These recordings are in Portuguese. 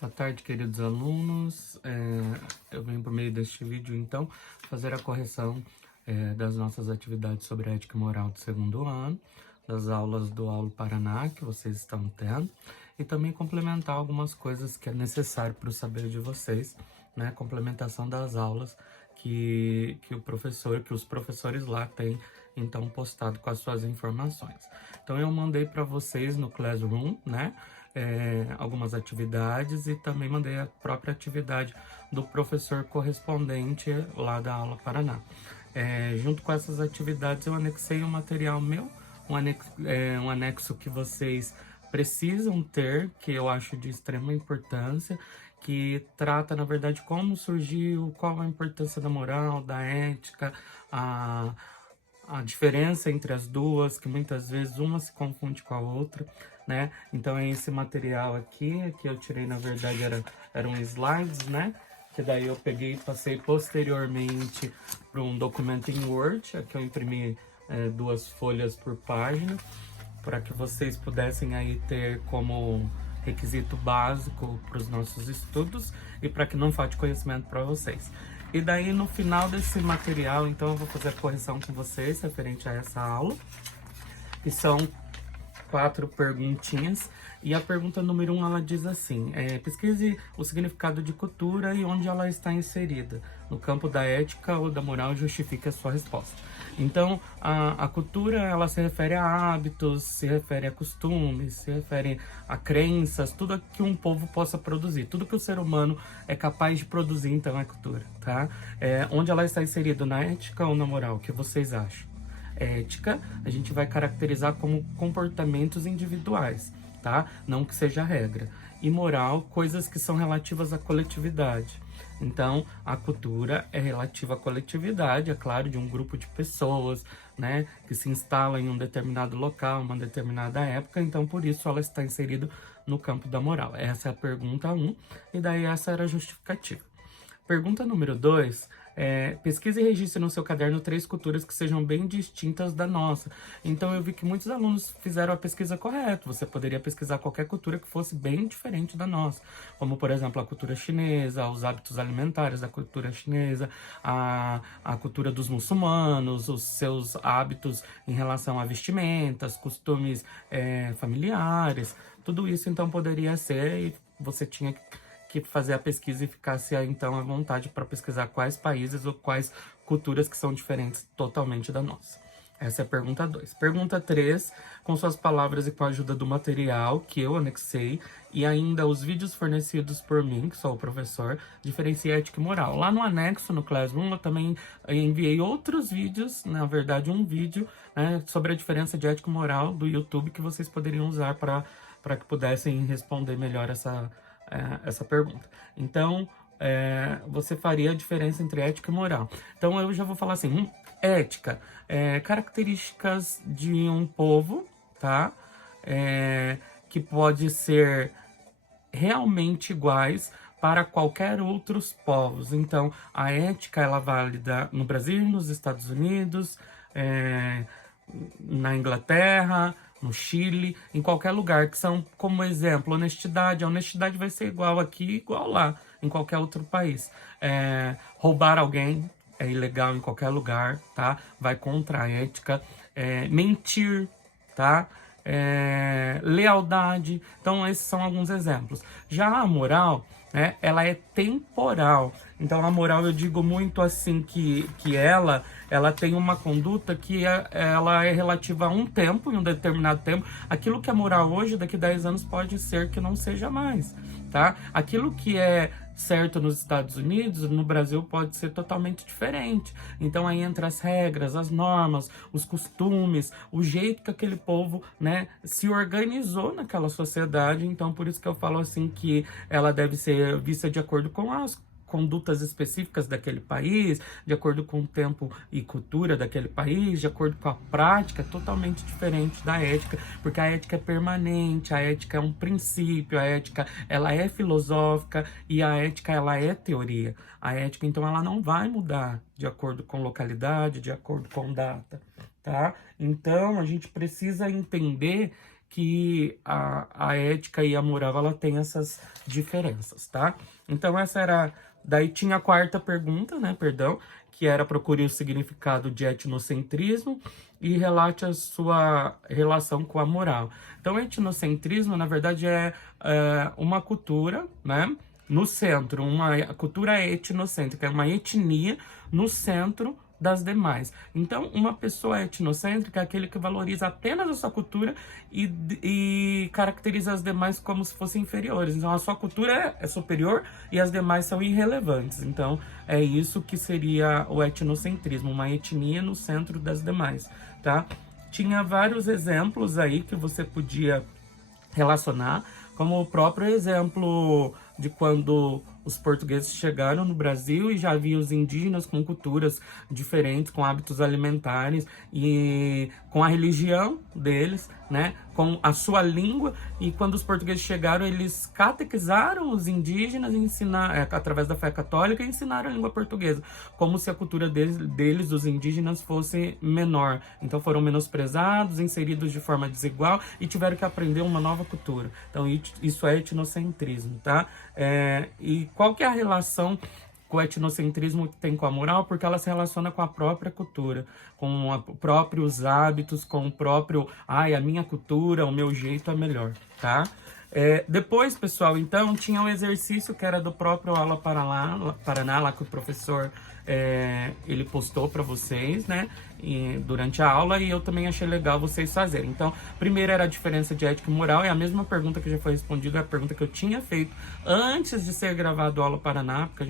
Boa tarde, queridos alunos. Eu venho por meio deste vídeo, então, fazer a correção das nossas atividades sobre ética e moral do segundo ano, das aulas do Aulo Paraná que vocês estão tendo, e também complementar algumas coisas que é necessário para o saber de vocês, né? Complementação das aulas que os professores lá têm, então, postado com as suas informações. Então, eu mandei para vocês no Classroom, né? Algumas atividades e também mandei a própria atividade do professor correspondente lá da Aula Paraná. Junto com essas atividades eu anexei um material meu, um anexo que vocês precisam ter, que eu acho de extrema importância, que trata, na verdade, como surgiu, qual a importância da moral, da ética, a diferença entre as duas, que muitas vezes uma se confunde com a outra, né? Então é esse material aqui, que eu tirei, na verdade, eram slides, né? Que daí eu peguei e passei posteriormente para um documento em Word, aqui eu imprimi 2 folhas por página, para que vocês pudessem aí ter como requisito básico para os nossos estudos e para que não falte conhecimento para vocês. E daí, no final desse material, então, eu vou fazer a correção com vocês referente a essa aula, que são 4 perguntinhas. E a pergunta número 1, ela diz assim: pesquise o significado de cultura e onde ela está inserida. No campo da ética ou da moral, justifique a sua resposta. Então, a cultura, ela se refere a hábitos, se refere a costumes, se refere a crenças, tudo que um povo possa produzir. Tudo que o ser humano é capaz de produzir, então, é cultura, tá? Onde ela está inserida, na ética ou na moral? O que vocês acham? Ética, a gente vai caracterizar como comportamentos individuais, tá? Não que seja regra. E moral, coisas que são relativas à coletividade. Então, a cultura é relativa à coletividade, é claro, de um grupo de pessoas, né, que se instala em um determinado local, uma determinada época, então por isso ela está inserida no campo da moral. Essa é a pergunta 1, e daí essa era a justificativa. Pergunta número 2, pesquise e registre no seu caderno 3 culturas que sejam bem distintas da nossa. Então eu vi que muitos alunos fizeram a pesquisa correta. Você poderia pesquisar qualquer cultura que fosse bem diferente da nossa, como por exemplo a cultura chinesa, os hábitos alimentares da cultura chinesa, a cultura dos muçulmanos, os seus hábitos em relação a vestimentas, costumes familiares. Tudo isso então poderia ser, e você tinha que fazer a pesquisa e ficasse então à vontade para pesquisar quais países ou quais culturas que são diferentes totalmente da nossa. Essa é a pergunta 2. Pergunta 3, com suas palavras e com a ajuda do material que eu anexei e ainda os vídeos fornecidos por mim, que sou o professor, diferencia ética e moral. Lá no anexo, no Classroom, eu também enviei outros vídeos, na verdade um vídeo, né, sobre a diferença de ética e moral do YouTube que vocês poderiam usar para que pudessem responder melhor essa pergunta. Então, você faria a diferença entre ética e moral. Então, eu já vou falar assim, ética, características de um povo, tá? Que pode ser realmente iguais para qualquer outros povos. Então, a ética, ela é válida no Brasil, nos Estados Unidos, na Inglaterra, no Chile, em qualquer lugar, que são, como exemplo, honestidade. A honestidade vai ser igual aqui, igual lá, em qualquer outro país. Roubar alguém é ilegal em qualquer lugar, tá? Vai contra a ética. Mentir, tá? Lealdade. Então, esses são alguns exemplos. Já a moral, né, ela é temporal. Então, a moral, eu digo muito assim que ela tem uma conduta que ela é relativa a um tempo, em um determinado tempo. Aquilo que é moral hoje, daqui a 10 anos, pode ser que não seja mais, tá? Aquilo que é certo nos Estados Unidos, no Brasil pode ser totalmente diferente. Então aí entra as regras, as normas, os costumes, o jeito que aquele povo, né, se organizou naquela sociedade. Então por isso que eu falo assim que ela deve ser vista de acordo com as condutas específicas daquele país, de acordo com o tempo e cultura daquele país, de acordo com a prática totalmente diferente da ética, porque a ética é permanente, a ética é um princípio, a ética ela é filosófica e a ética ela é teoria. A ética então ela não vai mudar de acordo com localidade, de acordo com data, tá? Então a gente precisa entender que a ética e a moral, ela tem essas diferenças, tá? Então, essa era... Daí tinha a quarta pergunta, né, perdão, que era procure o significado de etnocentrismo e relate a sua relação com a moral. Então, etnocentrismo, na verdade, é uma cultura, né, no centro, uma cultura etnocêntrica, é uma etnia no centro das demais. Então, uma pessoa etnocêntrica é aquele que valoriza apenas a sua cultura e caracteriza as demais como se fossem inferiores. Então, a sua cultura é superior e as demais são irrelevantes. Então, é isso que seria o etnocentrismo, uma etnia no centro das demais, tá? Tinha vários exemplos aí que você podia relacionar, como o próprio exemplo de quando os portugueses chegaram no Brasil e já havia os indígenas com culturas diferentes, com hábitos alimentares e com a religião deles, né, com a sua língua. E quando os portugueses chegaram, eles catequizaram os indígenas, através da fé católica, e ensinaram a língua portuguesa, como se a cultura deles, dos indígenas, fosse menor. Então foram menosprezados, inseridos de forma desigual e tiveram que aprender uma nova cultura. Então isso é etnocentrismo, tá? E qual que é a relação que o etnocentrismo tem com a moral? Porque ela se relaciona com a própria cultura, com os próprios hábitos, com o próprio, a minha cultura, o meu jeito é melhor, tá? Depois, pessoal, então, tinha um exercício que era do próprio Aula Paraná, lá que o professor ele postou para vocês, né, durante a aula, e eu também achei legal vocês fazerem. Então, primeiro era a diferença de ética e moral, é a mesma pergunta que já foi respondida, é a pergunta que eu tinha feito antes de ser gravado a Aula Paraná, porque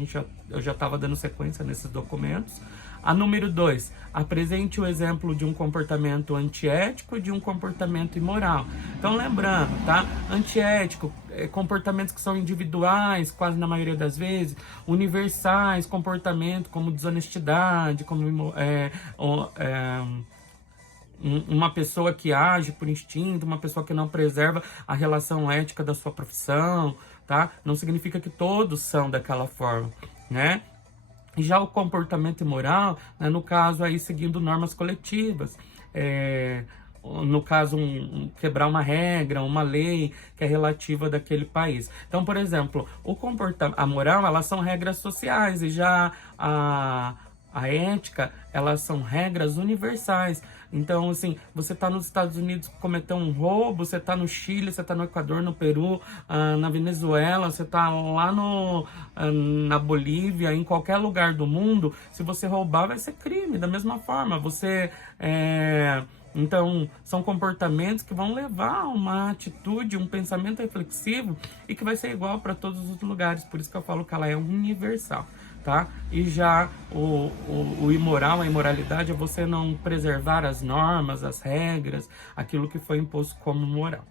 eu já estava dando sequência nesses documentos. A número 2, apresente o exemplo de um comportamento antiético e de um comportamento imoral. Então, lembrando, tá? Antiético, comportamentos que são individuais, quase na maioria das vezes. Universais, comportamento como desonestidade, como uma pessoa que age por instinto, uma pessoa que não preserva a relação ética da sua profissão, tá? Não significa que todos são daquela forma, né? Já o comportamento imoral, né, no caso aí seguindo normas coletivas, no caso quebrar uma regra, uma lei que é relativa daquele país. Então, por exemplo, a moral, elas são regras sociais, e já a ética, elas são regras universais. Então, assim, você está nos Estados Unidos, cometeu um roubo, você está no Chile, você está no Equador, no Peru, na Venezuela, você está lá na Bolívia, em qualquer lugar do mundo, se você roubar, vai ser crime. Da mesma forma, então, são comportamentos que vão levar a uma atitude, um pensamento reflexivo, e que vai ser igual para todos os lugares. Por isso que eu falo que ela é universal, tá? E já o imoral, a imoralidade, é você não preservar as normas, as regras, aquilo que foi imposto como moral.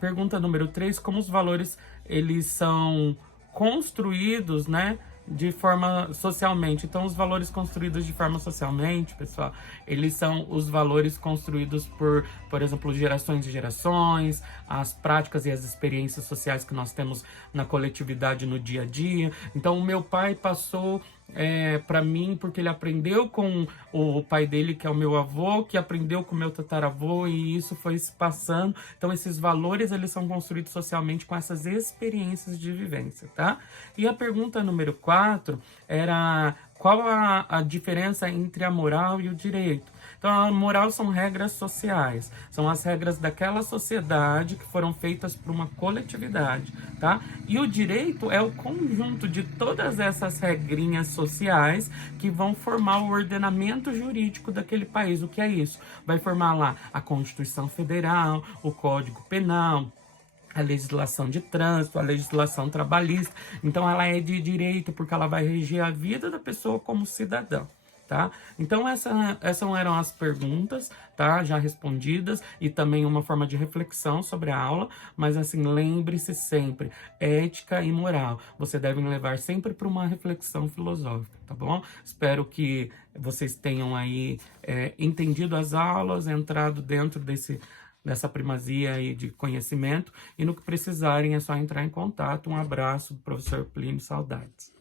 Pergunta número 3, como os valores, eles são construídos, né, de forma socialmente. Então, os valores construídos de forma socialmente, pessoal, eles são os valores construídos por exemplo, gerações e gerações, as práticas e as experiências sociais que nós temos na coletividade no dia a dia. Então, o meu pai passou para mim, porque ele aprendeu com o pai dele, que é o meu avô, que aprendeu com o meu tataravô, e isso foi se passando. Então, esses valores, eles são construídos socialmente com essas experiências de vivência, tá? E a pergunta número 4 era: qual a diferença entre a moral e o direito? Então, a moral são regras sociais, são as regras daquela sociedade que foram feitas por uma coletividade, tá? E o direito é o conjunto de todas essas regrinhas sociais que vão formar o ordenamento jurídico daquele país. O que é isso? Vai formar lá a Constituição Federal, o Código Penal, a legislação de trânsito, a legislação trabalhista. Então, ela é de direito porque ela vai reger a vida da pessoa como cidadão, tá? Então, essas eram as perguntas, tá? Já respondidas, e também uma forma de reflexão sobre a aula. Mas, assim, lembre-se sempre, ética e moral, você deve levar sempre para uma reflexão filosófica, tá bom? Espero que vocês tenham aí entendido as aulas, entrado dentro dessa primazia aí de conhecimento, e no que precisarem é só entrar em contato. Um abraço do professor Plínio, saudades.